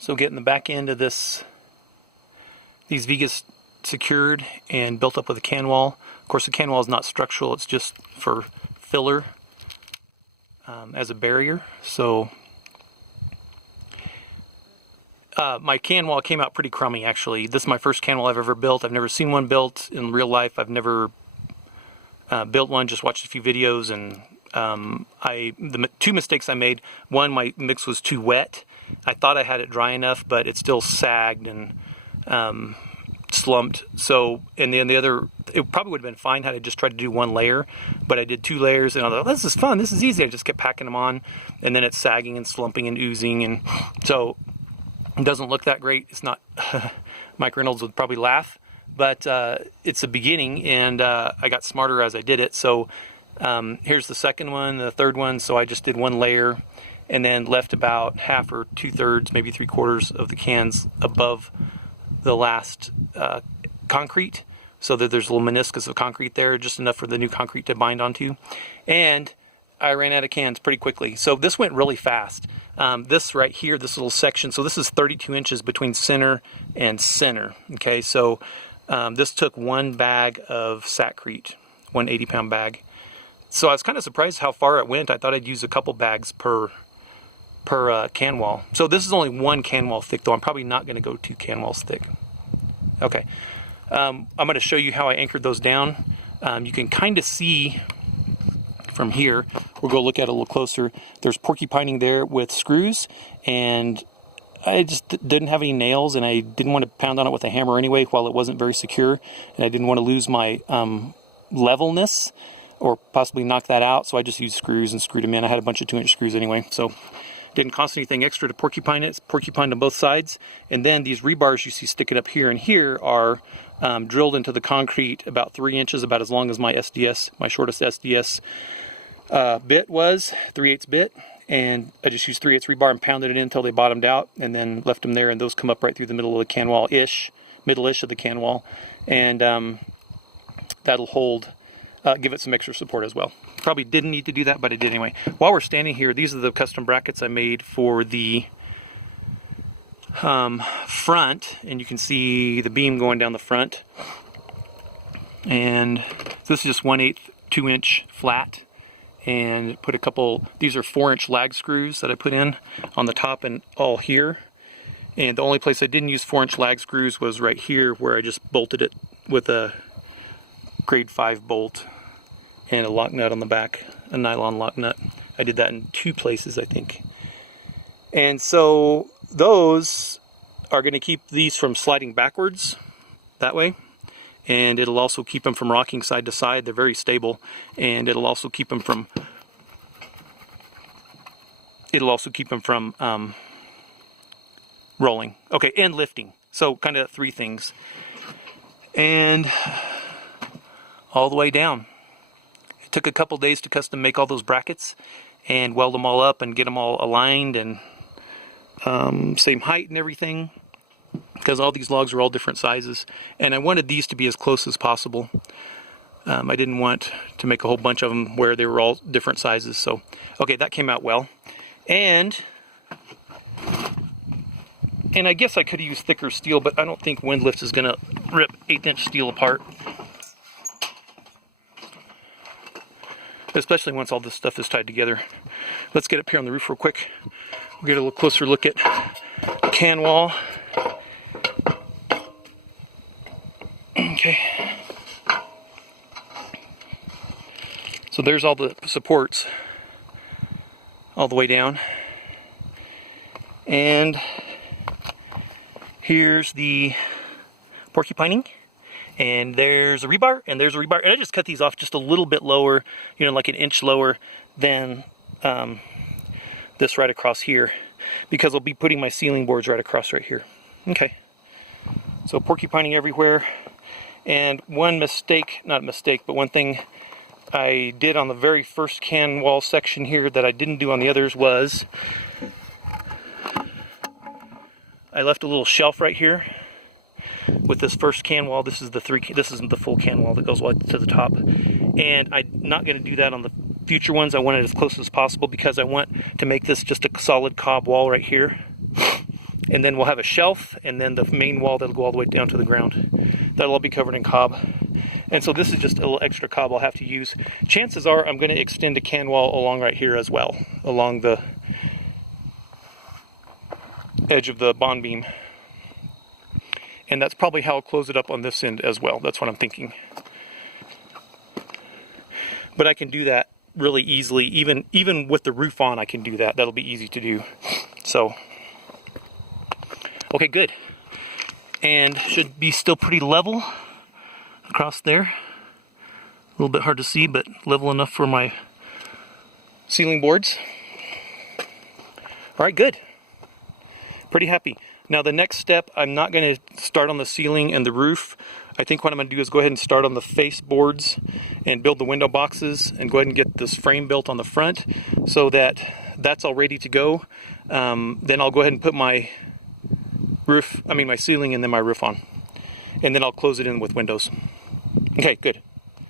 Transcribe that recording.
So getting the back end of these Vigas secured and built up with a can wall. Of course, the can wall is not structural, it's just for filler as a barrier. So my can wall came out pretty crummy, actually. This is my first can wall I've ever built. I've never seen one built in real life. I've never built one, just watched a few videos, and the two mistakes I made. One, my mix was too wet. I thought I had it dry enough, but it still sagged and slumped. So, and then the other, it probably would have been fine had I just tried to do one layer, but I did 2 layers, and I thought, this is fun, this is easy. I just kept packing them on, and then it's sagging and slumping and oozing, and so it doesn't look that great. It's not, Mike Reynolds would probably laugh, but it's a beginning, and I got smarter as I did it. So here's the second one, the third one. So I just did 1 layer and then left about half or 2/3, maybe 3/4 of the cans above the last concrete, so that there's a little meniscus of concrete there, just enough for the new concrete to bind onto. And I ran out of cans pretty quickly. So this went really fast. This right here, this little section, so this is 32 inches between center and center. Okay, so this took 1 bag of Sackcrete, 1 80-pound bag. So I was kind of surprised how far it went. I thought I'd use a couple bags per can wall. So this is only 1 can wall thick, though. I'm probably not going to go 2 can walls thick. Okay, I'm going to show you how I anchored those down. You can kind of see from here. We'll go look at it a little closer. There's porcupining there with screws, and I just didn't have any nails, and I didn't want to pound on it with a hammer anyway while it wasn't very secure, and I didn't want to lose my levelness or possibly knock that out, so I just used screws and screwed them in. I had a bunch of 2-inch screws anyway, so didn't cost anything extra to porcupine it. It's porcupined on both sides. And then these rebars you see sticking up here and here are drilled into the concrete about 3 inches, about as long as my SDS, my shortest SDS bit was, 3/8 bit. And I just used 3/8 rebar and pounded it in until they bottomed out, and then left them there, and those come up right through the middle of the can wall-ish, middle-ish of the can wall. And that'll hold, give it some extra support as well. Probably didn't need to do that, but I did anyway. While we're standing here, these are the custom brackets I made for the front, and you can see the beam going down the front. And this is just 1/8 2-inch flat, and put a couple, these are 4-inch lag screws that I put in on the top and all here. And the only place I didn't use 4-inch lag screws was right here, where I just bolted it with a grade 5 bolt and a lock nut on the back, a nylon lock nut. I did that in 2 places, I think. And so those are going to keep these from sliding backwards that way, and it'll also keep them from rocking side to side. They're very stable, and it'll also keep them from rolling. Okay, and lifting. So kind of 3 things. And all the way down. It took a couple days to custom make all those brackets and weld them all up and get them all aligned and same height and everything, because all these logs are all different sizes, and I wanted these to be as close as possible. I didn't want to make a whole bunch of them where they were all different sizes. So okay, that came out well. And I guess I could have used thicker steel, but I don't think wind lift is going to rip 1/8-inch steel apart, especially once all this stuff is tied together. Let's get up here on the roof real quick. We'll get a little closer look at the can wall. Okay. So there's all the supports all the way down. And here's the porcupining. And there's a rebar, and there's a rebar. And I just cut these off just a little bit lower, you know, like 1 inch lower than this right across here, because I'll be putting my ceiling boards right across right here. Okay. So porcupining everywhere. And one mistake, not a mistake, but one thing I did on the very first can wall section here that I didn't do on the others was I left a little shelf right here with this first can wall. This is the full can wall that goes all to the top, and I'm not going to do that on the future ones. I want it as close as possible because I want to make this just a solid cob wall right here. and then we'll have a shelf, and then the main wall that'll go all the way down to the ground. That'll all be covered in cob. And so this is just a little extra cob I'll have to use. Chances are I'm going to extend a can wall along right here as well, along the edge of the bond beam. And that's probably how I'll close it up on this end as well. That's what I'm thinking. But I can do that really easily. Even with the roof on, I can do that. That'll be easy to do. So, okay, good. And should be still pretty level across there. A little bit hard to see, but level enough for my ceiling boards. All right, good. Pretty happy. Now the next step, I'm not going to start on the ceiling and the roof. I think what I'm going to do is go ahead and start on the face boards and build the window boxes and go ahead and get this frame built on the front so that that's all ready to go. Then I'll go ahead and put my my ceiling and then my roof on. And then I'll close it in with windows. Okay, good.